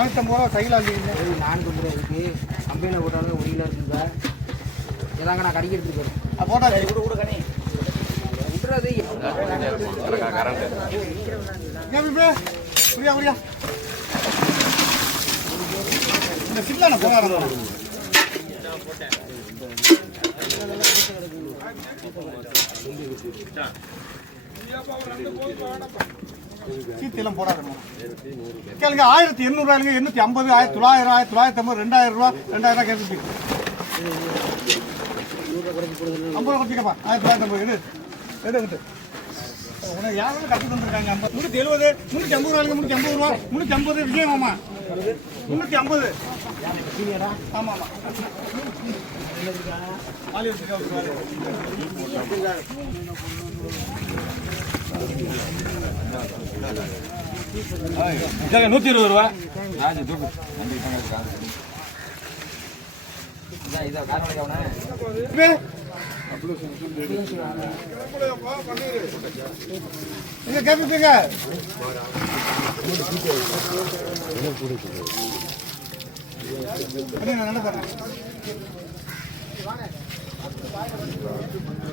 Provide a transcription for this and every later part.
450 ரூபா சைக்கிள் ஆகிங்க. 450 ரூபா இருக்கு. கம்பெனியில் போட்டாலும் 1 கிலோ இருக்குங்க. இதாங்க நான் கடைக்கு எடுத்துட்டு போகிறேன். போட்டா கூட கணி விட்டுறது புரியா புரியா இந்த சில்லான போராட சீத்தெல்லாம் போடாதணும் கேளுங்க. 1800 ரூபாய்ங்க, 850, 1900, 1950, 2000 ரூபா, 2000 கேட்டு 50 ரூபா குறைச்சிக்கப்பா. 1950 எடு உனக்கு யாரும் கட்டி தந்துருக்காங்க. 370, 350 ரூபாய்ங்க, 350 ரூபா, 350 விஜயமாமா, 350. ஆமா ஆமா இதாங்க 120 ரூபா. நீங்க கேட்பீங்க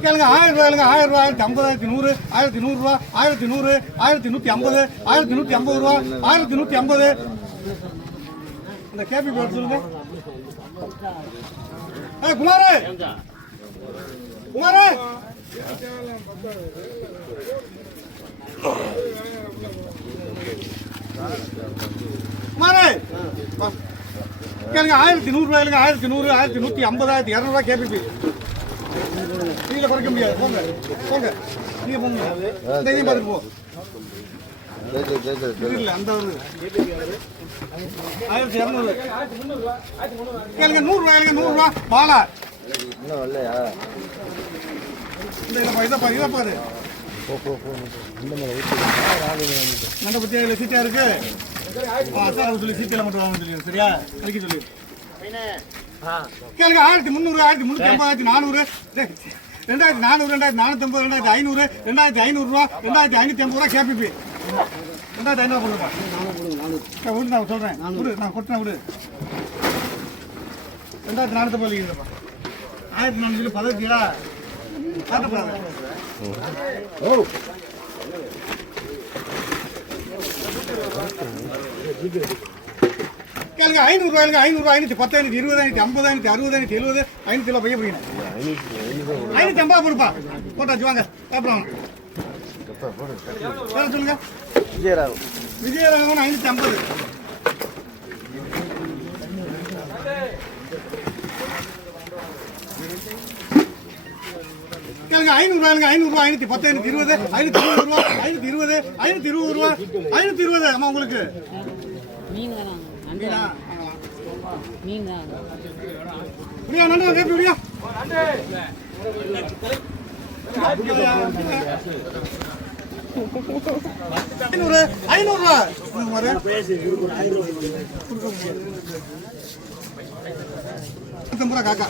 கேளுங்க. 1000 ரூபாய்ங்க, 1000 ரூபாய், 50, 1100, 1100 ரூபா, 1100, 1150, 1150 ரூபா, 1150. இந்த கேபி போட்டு சொல்லுங்க. குமாரே குமாரே குமாரே கேளுங்க. 1100 ரூபாய்ங்க, 1100, 1150, 1200 கேபிபி. நீங்கள குறைக்க முடியாது. போங்க போங்க, நீங்க போங்க. இந்த இதையும் பார்த்துட்டு போ. இல்ல அந்த 1200 கேளுங்க. 100 ரூபாய்ங்க, 100 ரூபா பாலா. இதை பாரு மண்டை பத்தி சீட்டா இருக்கு. சொல்லி சீட்டில் மட்டும் வாங்க சொல்லி சரியா கழிக்க சொல்லி கேளுங்க. 1300, 1350, 400, 2400, 2450, 2500, 2500 ரூபா, 2550 ரூபா கேபிபி. 2500 கொடுப்பா. விடு நான் சொல்றேன், விடு நான் கொட்டினேன், விடு. 2450 இல்லைங்கப்பா. 1400 பதவியா காட்டப்படாது. கேளுங்க. 500 ரூபாய்ங்க, 500 ரூபாய், 510, 20, 50, 60, 70, 500 பைய போறீங்க. 550 கொடுப்பா. போட்டாச்சு வாங்க சாப்பிடலாம். சொல்லுங்க. விஜயராகவன் 550. கேளுங்க. 500 ரூபாய்ங்க, 500 ரூபாய், 510, 20, 520 ரூபா, 520, 520 ரூபா, 520. ஆமா உங்களுக்கு நன்றி கேப்பி விடியா. 500 ரூபா காக்கா.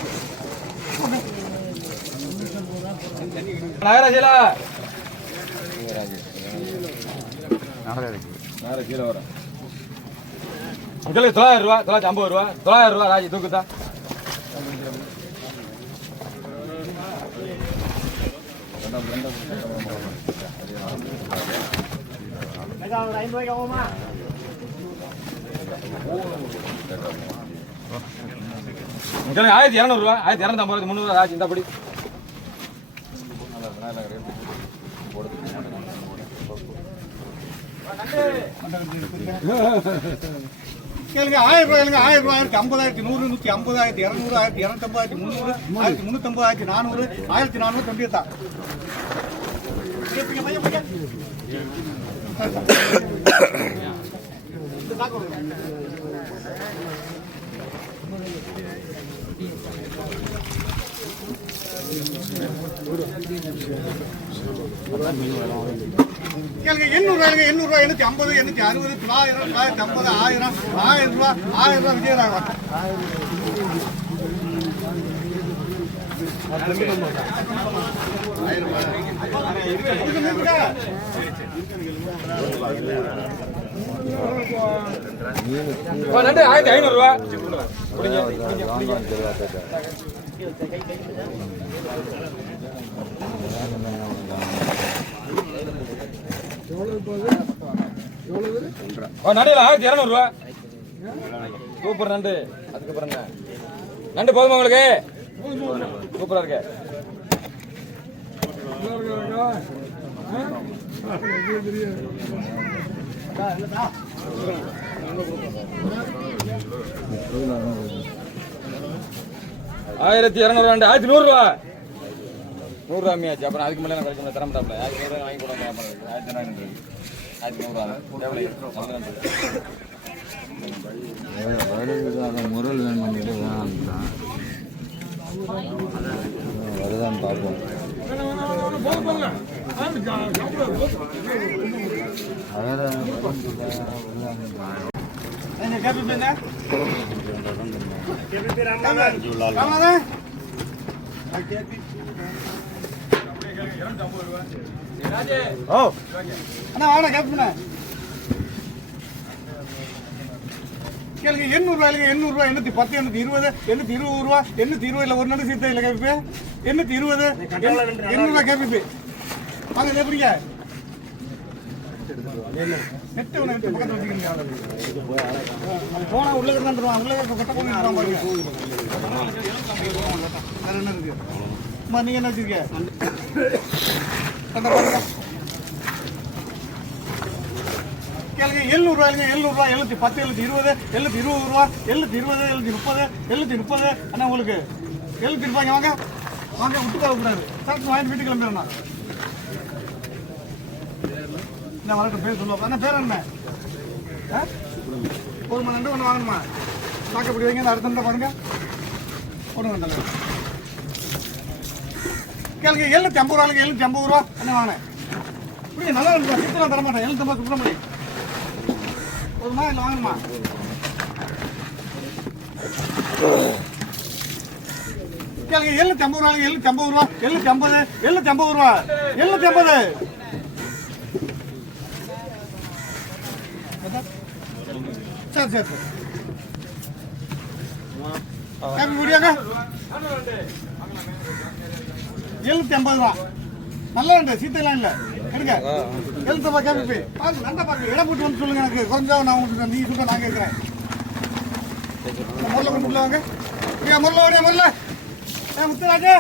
நாகராஜில உங்களுக்கு 900 ரூபா, 950 ரூபா, 900 ரூபா ராஜி தூக்குதா. உங்களுக்கு 1200 ரூபா, 1250, 300 ராஜி இந்த படி. கேளுங்க. 1000 ரூபாய்ங்க, 1000 ரூபாய், 50, 100, 150, 200, 250, 300, 1350, 400, 1400 கம்மியா. கேளுங்க. 800 ரூபாய்ங்க, 800 ரூபாய், 850, 860, 900, 950, 1000, 1000 ரூபாய், 1000 ரூபாய் விஜயராகவன். நண்டு 1500 ரூபா. நண்டு 1200 ரூபா. சூப்பர் நண்டு. அதுக்கப்புறம் நண்டு போதுமா உங்களுக்கு? சூப்பரா இருக்கு. ஆயிரத்தி 200 நண்டு 1100 ரூபா. 100 ரூபா மியாச்சு. அப்புறம் அதுக்கு மேலே கிடைக்கும் தர மாட்டாப்ல. 1200 ரூபா வாங்கி போடுவாங்க. 1100 முரல் வேணும் வருதான்னு பார்ப்போம். கேளுங்க 800 ரூபாய்க்கு 800 ரூபாய் 810 820 820 ரூபா 820 ஒரு நடு சீத்த இல்ல கேப்பி 820 800 ரூபாய் கேப்பி வாங்க எப்படிங்க நெட் பக்கத்துல வச்சுக்கிறீங்க போனா உள்ள இருந்தான் உள்ள கொட்ட கொண்டு பாருங்க வேற என்ன இருக்கு நீங்க என்ன வச்சிருக்கீங்க கேளுங்க 700 ரூபாய்ங்க 700 ரூபாய் 710 720 ரூபா 720 730 அண்ணா உங்களுக்கு 700 ரூபாய்ங்க வாங்க வாங்க விட்டு கூடாது சாப்பிட்டு வாங்கி வீட்டுக்கு கிளம்பிடணும் இந்த வரட்டும் பேர் சொல்லுவோம் அண்ணா பேர் என்ன ஒரு மணி ரெண்டு ஒன்று வாங்கணுமா சாக்கப்படி வைங்க இந்த அடுத்த பாருங்க ஒன்று வேண்டாம் கேளுங்க 750 ரூபாய்ங்க 750 ரூபா என்ன வாங்கினேன் இப்படி நல்லா இருக்கு சித்தலாம் தர மாட்டேன் 750 சுப்பிட முடியும் போதுமா இல்லை வாங்கணுமா கேளுங்க 750 ரூபாய்ங்க 750 ரூபா 750 ரூபா 750 சரி சரி சரி முடியாங்க 750 ரூபா நல்லா உண்டு சீத்தையெல்லாம் இல்லை எடுங்க 750 ரூபா கேபி பாருங்க நல்லா பாருங்க இடம் போட்டு வந்து சொல்லுங்க எனக்கு குறைஞ்சா நான் உங்களுக்கு நீ சொல்ல நான் கேட்குறேன் முரளை கொண்டு வாங்க முரளை முரளை முத்தராஜு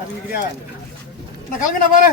அது நிற்கிறியா நான் கலங்கினா பாரு